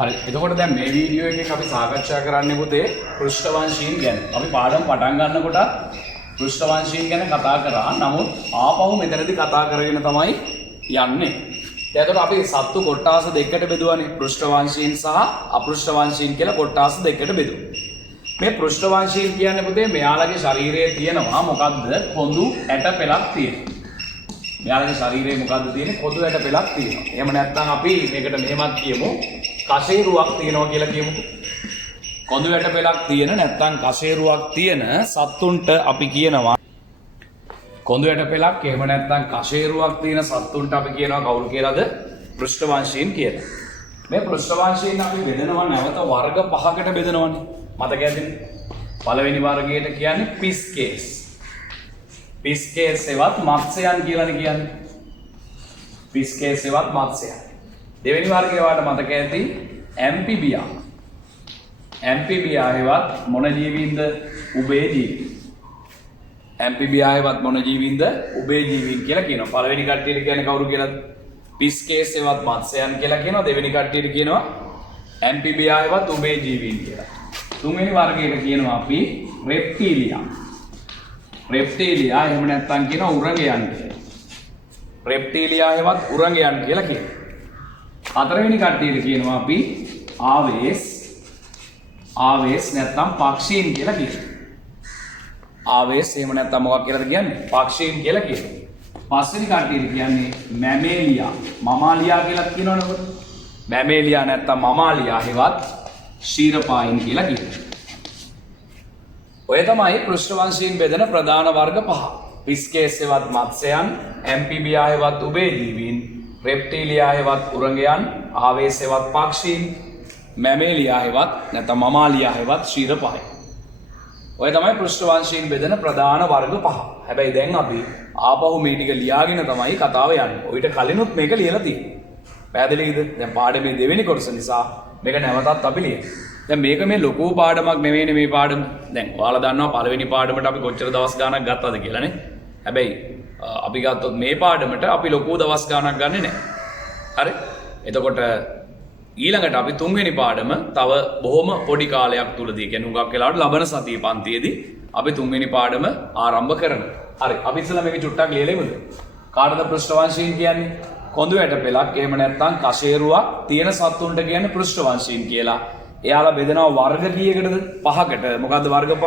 හරි. එතකොට දැන් මේ වීඩියෝ එකේ අපි සාකච්ඡා කරන්නේ පුතේ පෘෂ්ඨවංශීන් ගැන. අපි පාඩම පටන් ගන්නකොට පෘෂ්ඨවංශීන් ගැන කතා කරා. නමුත් ආපහු මෙතනදී කතා කරගෙන තමයි යන්නේ. එතකොට අපි සත්තු කොට්ටාස දෙකකට බෙදුවානේ. පෘෂ්ඨවංශීන් සහ අපෘෂ්ඨවංශීන් කියලා කොට්ටාස දෙකකට බෙදුවා. මේ පෘෂ්ඨවංශීන් කියන්නේ පුතේ මෙයාලගේ ශරීරයේ තියෙනවා මොකද්ද? කොඳු ඇට පෙලක් තියෙනවා. මෙයාලගේ ශරීරයේ මොකද්ද තියෙන්නේ? කොඳු ඇට පෙලක් තියෙනවා. එහෙම නැත්නම් අපි මේකට මෙහෙමත් කියමු. කශේරුවක් තියෙනවා කියලා කියමු. කොඳු ඇට පෙලක් තියෙන නැත්නම් කශේරුවක් තියෙන සත්තුන්ට අපි කියනවා කොඳු ඇට පෙලක්. එහෙම නැත්නම් කශේරුවක් තියෙන සත්තුන්ට අපි කියනවා කවුරු කියලාද? පෘෂ්ඨවංශීන් කියලා. මේ පෘෂ්ඨවංශීන් අපි බෙදනවා නැවත වර්ග පහකට බෙදනවානේ. මතක ඇතිනේ. පළවෙනි වර්ගයට කියන්නේ පිස්කේස්. පිස්කේස් එවත් මත්ස්‍යයන් කියලානේ කියන්නේ. පිස්කේස් එවත් මත්ස්‍යයන්. දෙවෙනි වර්ගයේ වාට මතක ඇති ඇම්ෆිබියා. ඇම්ෆිබියා එවත් මොන ජීවීන්ද? උභය ජීවී. ඇම්ෆිබියා එවත් මොන ජීවීන්ද? උභය ජීවීන් කියලා කියනවා. පළවෙනි කට්ටියට කියන්නේ කවුරු කියලාද? පිස්කේස් එවත් මත්ස්‍යයන් කියලා කියනවා. දෙවෙනි කට්ටියට කියනවා ඇම්ෆිබියා එවත් උභය ජීවීන් කියලා. තුන්වෙනි වර්ගයට කියනවා අපි රෙප්ටීලියා. රෙප්ටීලියා එහෙම නැත්නම් කියනවා උරගයන් කියලා. රෙප්ටීලියා එවත් උරගයන් කියලා කියනවා. හතරවෙනි කට්ටියට කියනවා අපි ආවේස් නැත්නම් පක්ෂීන් කියලා කියනවා. ආවේස් එහෙම නැත්නම් මොකක් කියලාද කියන්නේ? පක්ෂීන් කියලා කියනවා. පස්වෙනි කට්ටියට කියන්නේ මැමේලියා. මමාලියා කියලා කියනවනේ. මැමේලියා නැත්නම් මමාලියා හෙවත් ශීරපායින් කියලා කියනවා. ඔය තමයි පෘෂ්ඨවංශීන් බෙදෙන ප්‍රධාන වර්ග පහ. පිස්කේස් එවත් මත්ස්‍යයන්, ඇම්ෆිබියා එවත් උභය ජීවීන්, රෙප්ටීලියා එවත් උරගයන්, ආවේස් එවත් පක්ෂීන්, මැමේලියා එවත් නැත්නම් මමාලියා එවත් ශීරපායි. ඔය තමයි පෘෂ්ඨවංශීන් බෙදෙන ප්‍රධාන වර්ග පහ. හැබැයි දැන් අපි ආපහු මේ ටික ලියාගෙන තමයි කතාව යන්නේ. ඔයිට කලිනුත් මේක ලියලා තියෙනවා. පැහැදිලිද? දැන් පාඩමේ දෙවෙනි කොටස නිසා මේක නැවතත් අපි ලියමු. දැන් මේක මේ ලොකු පාඩමක් නෙවෙයිනේ මේ පාඩම. දැන් ඔයාලා දන්නවා පළවෙනි පාඩමට අපි කොච්චර දවස් ගාණක් ගත්තද කියලා නේ. හැබැයි අපි ගත්තොත් මේ පාඩමට අපි ලොකු දවස් ගාණක් ගන්නෙ නැහැ. හරි? එතකොට ඊළඟට අපි තුන්වෙනි පාඩම තව බොහොම පොඩි කාලයක් තුලදී කියන්නේ හුඟක් වෙලාවට ලබන සතියේ පන්තියේදී අපි තුන්වෙනි පාඩම ආරම්භ කරනවා. හරි. අපි ඉස්සෙල්ලා මේක චුට්ටක් ලියලෙමුද? කාටද පෘෂ්ඨවංශීන් කියන්නේ? කොඳු ඇට පෙලක් එහෙම නැත්නම් කශේරුවක් තියෙන සත්තුන්ට කියන්නේ පෘෂ්ඨවංශීන් කියලා. එයාලා බෙදනවා වර්ග කීයකටද? පහකට. මොකද්ද වර්ග පහ?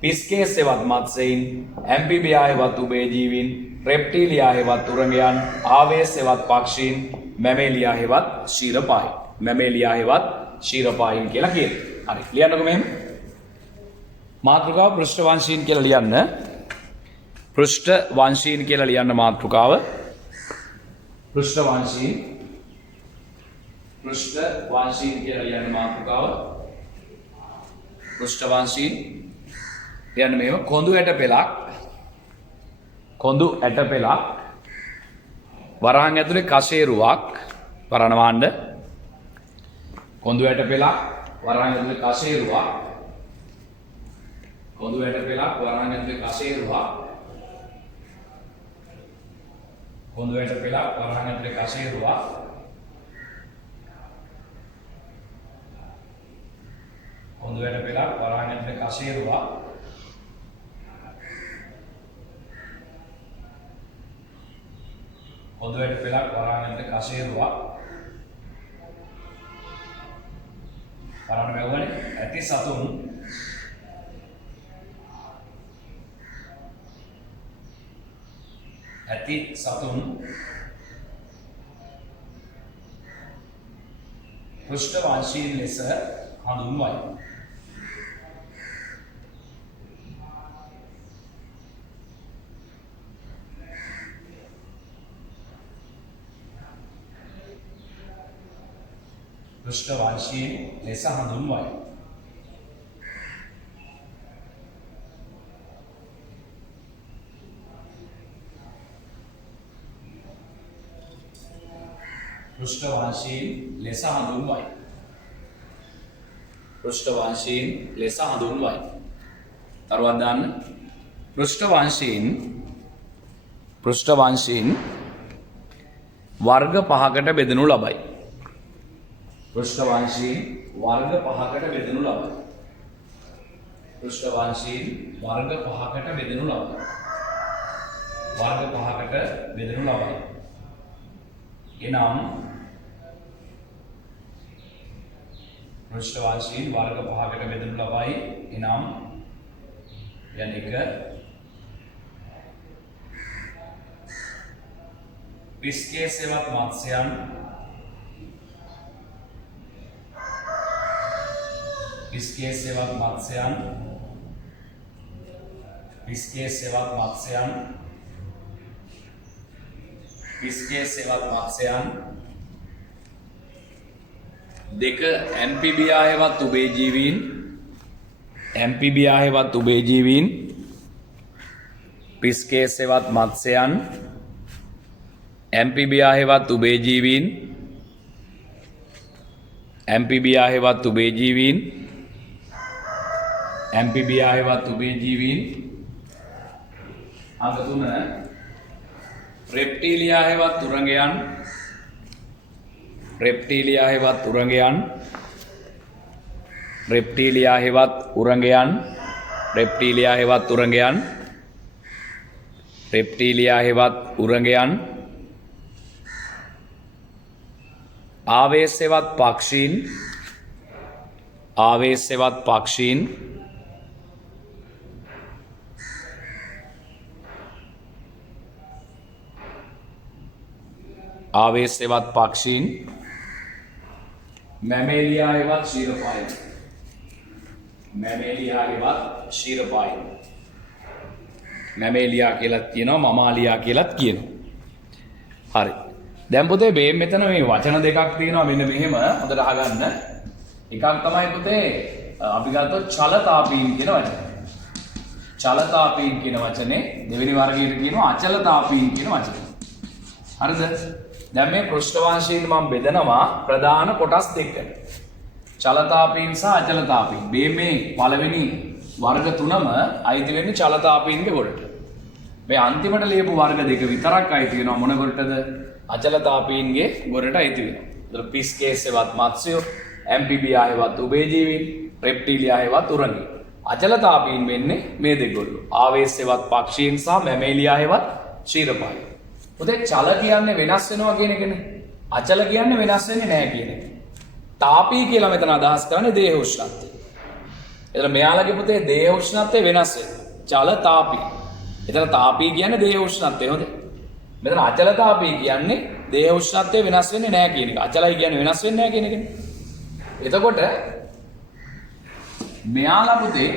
පිස්කේස් එවත් මත්ස්‍යයින්, ඇම්ෆිබියා එවත් උභය ජීවීන්, රෙප්ටීලියා එවත් උරගයන්, ආවේස් එවත් පක්ෂීන්, මැමේලියා එවත් ශීරපායි. මැමේලියා එවත් ශීරපායින් කියලා කියනවා. හරි. ලියන්නකෝ මෙහෙම. මාතෘකාව පෘෂ්ඨවංශීන් කියලා ලියන්න. පෘෂ්ඨවංශීන් කියලා ලියන්න මාතෘකාව. පෘෂ්ඨවංශීන් කියලා ලියන්න මාතෘකාව. පෘෂ්ඨවංශීන් ලියන්න මේව කොඳු ඇට පෙලක්. කොඳු ඇට පෙලක්. වරහන් ඇතුලේ කශේරුවක් වරණවන්න. කොඳු ඇට පෙලක් වරහන් ඇතුලේ කශේරුවක්. කොඳු ඇට පෙලක් වරහන් ඇතුලේ කශේරුවක්. කොඳු ඇට පෙලක් වරහන් ඇතුලේ කශේරුවක්. කොඳු ඇට පෙලක් වරහන් ඇතුලේ කශේරුවක්. කොඳු ඇට පෙලක් වරහන් ඇතුලේ කශේරුවක්. කරන්න බැවුවනේ. ඇති සතුන් පෘෂ්ඨවංශීන් ලෙස හඳුන්වයි. පෘෂ්ඨවංශීන් ලෙස හඳුන්වයි. පෘෂ්ඨවංශීන් ලෙස හඳුන්වයි. පෘෂ්ඨවංශීන් ලෙස හඳුන්වයි. තරුවන් දාන්න. පෘෂ්ඨවංශීන් වර්ග පහකට බෙදනු ලබයි. පෘෂ්ඨවංශීන් වර්ග 5කට බෙදනු ලබයි. පෘෂ්ඨවංශීන් වර්ග 5කට බෙදනු ලබයි. වර්ග 5කට බෙදනු ලබයි. එනම් පෘෂ්ඨවංශීන් වර්ග 5කට බෙදනු ලබයි. එනම් යන එක පිස්කේ සෙවත් මත්ස්‍යයන් පිස්කේ සෙවත් මත්ස්‍යයන් පිස්කේ සෙවත් මත්ස්‍යයන් පිස්කේ සෙවත් මත්ස්‍යයන් දෙක ඇම්ෆිබියා හෙවත් උභයජීවීන් ඇම්ෆිබියා හෙවත් උභයජීවීන් පිස්කේ සෙවත් මත්ස්‍යයන් ඇම්ෆිබියා හෙවත් උභයජීවීන් ඇම්ෆිබියා හෙවත් උභයජීවීන් ඇම්ෆිබියා හෙවත් උභයජීවීන් අංක 3 රෙප්ටීලියා හෙවත් උරගයන් රෙප්ටීලියා හෙවත් උරගයන් රෙප්ටීලියා හෙවත් උරගයන් රෙප්ටීලියා හෙවත් උරගයන් රෙප්ටීලියා හෙවත් උරගයන් ආවේශවත් පක්ෂීන් ආවේශවත් පක්ෂීන් ආවේශවත් පක්ෂීන් මැමේලියා හෙවත් ක්ෂීරපායින් මැමේලියා හෙවත් ක්ෂීරපායින් මැමේලියා කියලාත් කියනවා මමාලියා කියලාත් කියනවා. හරි. දැන් පුතේ මේ මෙතන මේ වචන දෙකක් තියෙනවා මෙන්න මෙහෙම හොඳට අහගන්න. එකක් තමයි පුතේ අපි ගත්තොත් චලතාපීන් කියන වචනේ. චලතාපීන් කියන වචනේ දෙවෙනි වර්ගයට කියනවා අචලතාපීන් කියන වචනේ. හරිද? දැන් මේ පෘෂ්ඨවංශීන් මම බෙදනවා ප්‍රධාන කොටස් දෙකකට. චලතාපීන් සහ අචලතාපීන්. මේ පළවෙනි වර්ග තුනම අයිති වෙන්නේ චලතාපීන්ගේ කොටට. මේ අන්තිමට ලියපු වර්ග දෙක විතරක් අයිති වෙනවා මොන කොටටද? අචලතාපීන්ගේ ගොඩට අයිති වෙනවා. ඒතර පිස්කේ සෙවත් මත්ස්‍යෝ, ඇම්ෆිබියා හෙවත් උභයජීවීන්, රෙප්ටීලියා හෙවත් උරගී. අචලතාපීන් වෙන්නේ මේ දෙකොල්ලෝ. ආවේශවත් පක්ෂීන් සහ මැමේලියා හෙවත් ක්ෂීරපායි. පුතේ චල කියන්නේ වෙනස් වෙනවා කියන එකනේ. අචල කියන්නේ වෙනස් වෙන්නේ නැහැ කියන එක. තාපී කියලා මෙතන අදහස් කරන්නේ දේහ උෂ්ණත්වය. එතන මෙයාලගේ පුතේ දේහ උෂ්ණත්වය වෙනස් වෙනවා. චල තාපී. එතන තාපී කියන්නේ දේහ උෂ්ණත්වය හොඳ. මෙතන අචල තාපී කියන්නේ දේහ උෂ්ණත්වය වෙනස් වෙන්නේ නැහැ කියන එක. අචලයි කියන්නේ වෙනස් වෙන්නේ නැහැ කියන එකනේ. එතකොට මෙයාලා පුතේ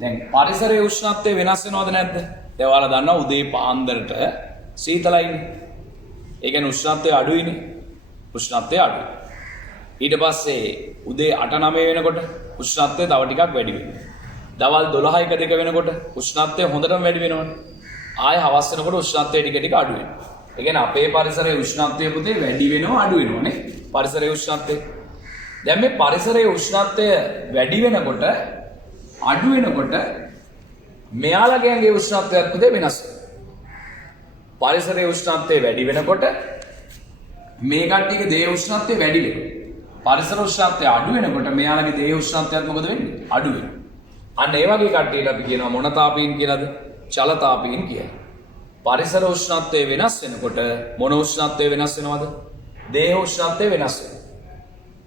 දැන් පරිසරයේ උෂ්ණත්වය වෙනස් වෙනවද නැද්ද? දැන් ඔයාලා දන්නවා උදේ පාන්දරට සීතලයිනේ. ඒ කියන්නේ උෂ්ණත්වය අඩුයිනේ. උෂ්ණත්වය අඩුයි. ඊට පස්සේ උදේ 8-9 වෙනකොට උෂ්ණත්වය තව ටිකක් වැඩි වෙනවා. දවල් 12-1 වෙනකොට උෂ්ණත්වය හොඳටම වැඩි වෙනවනේ. ආය හවස් වෙනකොට උෂ්ණත්වය ටික ටික අඩු වෙනවා. ඒ කියන්නේ අපේ පරිසරයේ උෂ්ණත්වය පුතේ වැඩි වෙනව අඩු වෙනවනේ. පරිසරයේ උෂ්ණත්වය. දැන් මේ පරිසරයේ උෂ්ණත්වය වැඩි වෙනකොට අඩු වෙනකොට මෙයාලගේ උෂ්ණත්වයත් පුතේ වෙනස් වෙනවා. පරිසරයේ උෂ්ණත්වය වැඩි වෙනකොට මේ කට්ටියගේ දේහ උෂ්ණත්වය වැඩි වෙනවා. පරිසර උෂ්ණත්වය අඩු වෙනකොට මෙයාලගේ දේහ උෂ්ණත්වයත් මොකද වෙන්නේ? අඩු වෙනවා. අන්න ඒ වගේ කට්ටියට අපි කියනවා මොන තාපීන් කියලාද? චල තාපීන් කියලා. පරිසර උෂ්ණත්වය වෙනස් වෙනකොට මොන උෂ්ණත්වය වෙනස් වෙනවද? දේහ උෂ්ණත්වය වෙනස් වෙනවා.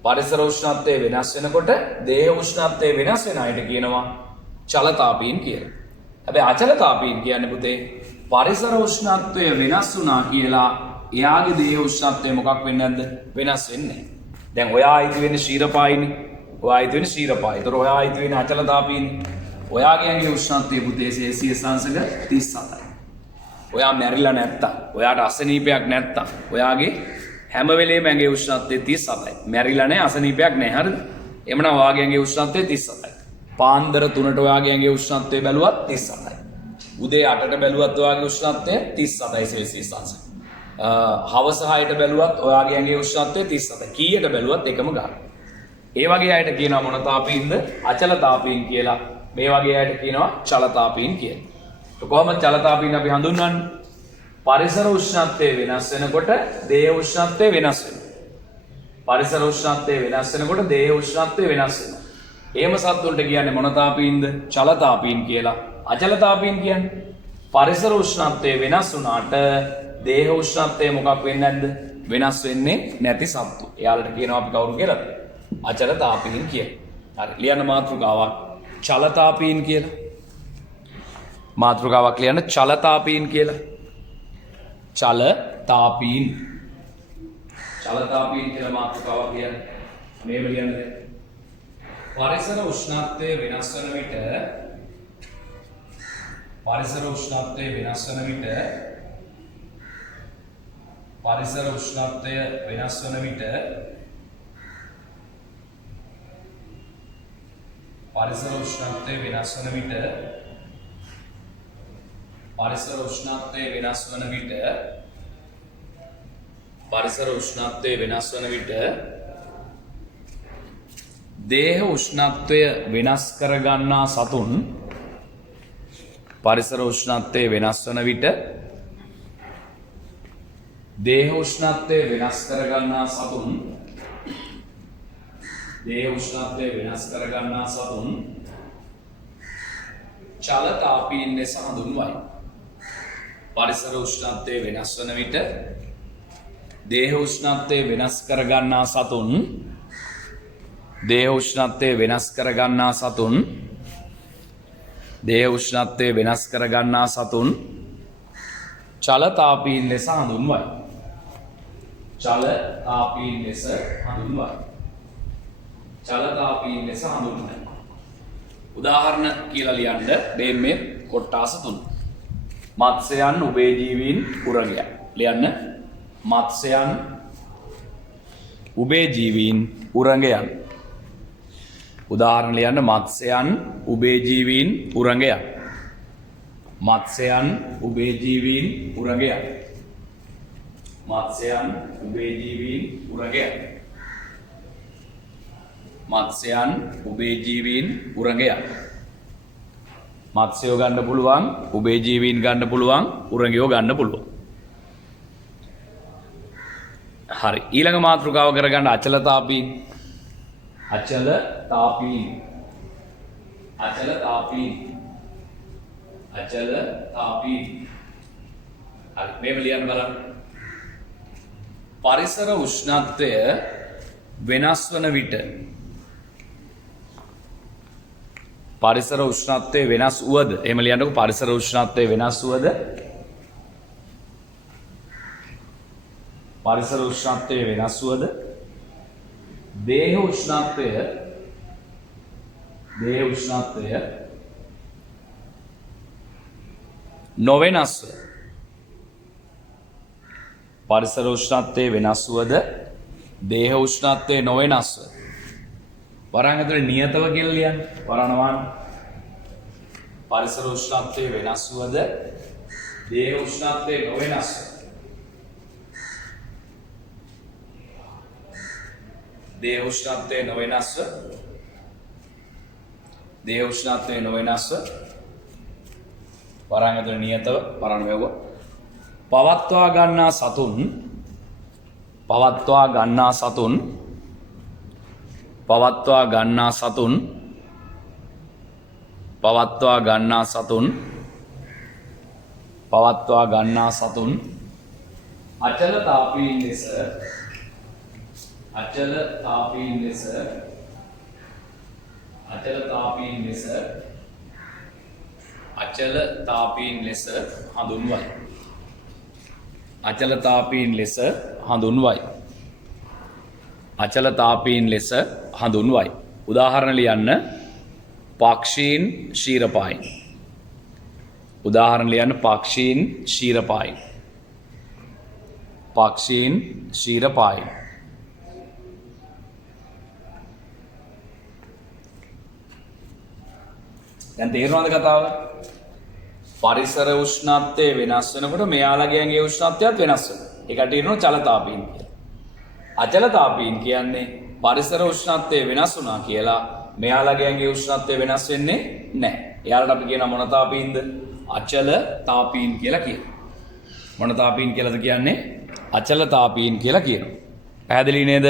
පරිසර උෂ්ණත්වය වෙනස් වෙනකොට දේහ උෂ්ණත්වය වෙනස් වෙන අයට කියනවා චල තාපීන් කියලා. හැබැයි අචල තාපීන් කියන්නේ පුතේ පරිසර උෂ්ණත්වය වෙනස් වුණා කියලා එයාගේ දේහ උෂ්ණත්වය මොකක් වෙන්නේ නැද්ද? වෙනස් වෙන්නේ නැහැ. දැන් ඔයා අයිති වෙන්නේ ක්ෂීරපායිනේ. ඔයා අයිති වෙන්නේ ක්ෂීරපායි. ඒතර ඔයා අයිති වෙන්නේ අචල තාපීනේ. ඔයාගේ ඇඟේ උෂ්ණත්වය පුතේ සෙල්සියස් අංශක 37යි. ඔයා මැරිලා නැත්තම්, ඔයාට අසනීපයක් නැත්තම්, ඔයාගේ හැම වෙලේම ඇඟේ උෂ්ණත්වය 37යි. මැරිලා නැහැ, අසනීපයක් නැහැ. හරිද? එhmenan ඔයාගේ ඇඟේ උෂ්ණත්වය 37යි. පාන්දර 3ට ඔයාගේ ඇඟේ උෂ්ණත්වය බැලුවත් 37යි. උදේ 8ට බැලුවත් ඔයාගේ උෂ්ණත්වය 37යි සෙල්සියස් අංශක. හවස 6ට බැලුවත් ඔයාගේ ඇඟේ උෂ්ණත්වය 37යි. කීයට බැලුවත් එකම ගන්න. ඒ වගේ අයට කියනවා මොන තාපීන්ද? අචල තාපීන් කියලා. මේ වගේ අයට කියනවා චල තාපීන් කියලා. කොහොමද චල තාපීන් අපි හඳුන්වන්නේ? පරිසර උෂ්ණත්වය වෙනස් වෙනකොට දේහ උෂ්ණත්වය වෙනස් වෙනවා. පරිසර උෂ්ණත්වය වෙනස් වෙනකොට දේහ උෂ්ණත්වය වෙනස් වෙනවා. එහෙම සත්තුන්ට කියන්නේ මොන තාපීන්ද? චල තාපීන් කියලා. අචල තාපීන් කියන්නේ පරිසර උෂ්ණත්වය වෙනස් වුණාට දේහ උෂ්ණත්වය මොකක් වෙන්නේ නැද්ද? වෙනස් වෙන්නේ නැති සත්තු. එයාලට කියනවා අපි කවුරු කියලාද? අචල තාපීන් කියලා. හරි. ලියන්න මාතෘකාවක් චල තාපීන් කියලා. මාතෘකාවක් ලියන්න චල තාපීන් කියලා. චල තාපීන්. චල තාපීන් කියලා මාතෘකාවක් ලියන්න. මේව ලියන්නද? පරිසර උෂ්ණත්වය වෙනස් වන විට පරිසර උෂ්ණත්වය වෙනස් වන විට පරිසර උෂ්ණත්වය වෙනස් වන විට පරිසර උෂ්ණත්වය වෙනස් වන විට පරිසර උෂ්ණත්වය වෙනස් වන විට පරිසර උෂ්ණත්වය වෙනස් වන විට දේහ උෂ්ණත්වය වෙනස් කරගන්නා සතුන් පරිසර උෂ්ණත්වය වෙනස් වන විට දේහ උෂ්ණත්වය වෙනස් කරගන්නා සතුන් දේහ උෂ්ණත්වය වෙනස් කරගන්නා සතුන් චල තාපීන් ලෙස හඳුන්වයි. පරිසර උෂ්ණත්වය වෙනස් වන විට දේහ උෂ්ණත්වය වෙනස් කරගන්නා සතුන් දේහ උෂ්ණත්වය වෙනස් කරගන්නා සතුන් දේහ උෂ්ණත්වය වෙනස් කරගන්නා සතුන් චල තාපීන් ලෙස හඳුන්වයි. චල තාපීන් ලෙස හඳුන්වයි. චල තාපීන් ලෙස හඳුන්වයි. උදාහරණ කියලා ලියන්න මේ කොට්ටාස තුන. මත්ස්‍යයන්, උභයජීවීන්, උරගයන්. ලියන්න මත්ස්‍යයන්, උභයජීවීන්, උරගයන්. උදාහරණ ලියන්න මත්ස්‍යයන්, උභයජීවීන්, උරගයන්. මත්ස්‍යයන්, උභයජීවීන්, උරගයන්. මත්ස්‍යයන්, උභයජීවීන්, උරගයන්. මත්ස්‍යයන්, උභයජීවීන්, උරගයන්. මත්ස්‍යයෝ ගන්න පුළුවන්, උභයජීවීන් ගන්න පුළුවන්, උරගයෝ ගන්න පුළුවන්. හරි. ඊළඟ මාතෘකාව කරගන්න අචල තාපීන්. අචල තාපීන්. අචල තාපීන්. අචල තාපීන්. හරි. මේව ලියන්න බලන්න. පරිසර උෂ්ණත්වය වෙනස් වන විට පරිසර උෂ්ණත්වය වෙනස් වුවද එහෙම ලියන්නකො පරිසර උෂ්ණත්වය වෙනස් වුවද පරිසර උෂ්ණත්වය වෙනස් වුවද දේහ උෂ්ණත්වය නොවෙනස්ව පරිසර උෂ්ණත්වය වෙනස් වුවද දේහ උෂ්ණත්වය නොවෙනස්ව වරන් ඇතුලේ නියතව කියලා ලියන්න. වරණවන් පරිසර උෂ්ණත්වය වෙනස් වුවද දේහ උෂ්ණත්වය නොවෙනස්ව දේහ උෂ්ණත්වය නොවෙනස්ව දේහ උෂ්ණත්වය නොවෙනස්ව වරන් ඇතුලේ නියතව වරණ මෙවුව පවත්වා ගන්නා සතුන් පවත්වා ගන්නා සතුන් පවත්වා ගන්නා සතුන් පවත්වා ගන්නා සතුන් පවත්වා ගන්නා සතුන් අචල තාපීන් ලෙස අචල තාපීන් ලෙස අචල තාපීන් ලෙස අචල තාපීන් ලෙස හඳුන්වයි. අචල තාපීන් ලෙස හඳුන්වයි. අචල තාපීන් ලෙස හඳුන්වයි. උදාහරණ ලියන්න පක්ෂීන්, ශීරපායින්. උදාහරණ ලියන්න පක්ෂීන්, ශීරපායින්. පක්ෂීන්, ශීරපායින්. දැන් තේරෙනවද කතාව? පරිසර උෂ්ණත්වය වෙනස් වෙනකොට මෙයාලගේ උෂ්ණත්වයත් වෙනස් වෙනවා. ඒකට කියනවා චල තාපීන් කියලා. අචල තාපීන් කියන්නේ පරිසර උෂ්ණත්වය වෙනස් වුණා කියලා මෙයාලගේ උෂ්ණත්වය වෙනස් වෙන්නේ නැහැ. එයාලට අපි කියන මොන තාපීන්ද? අචල තාපීන් කියලා කියනවා. මොන තාපීන් කියලාද කියන්නේ? අචල තාපීන් කියලා කියනවා. පැහැදිලි නේද?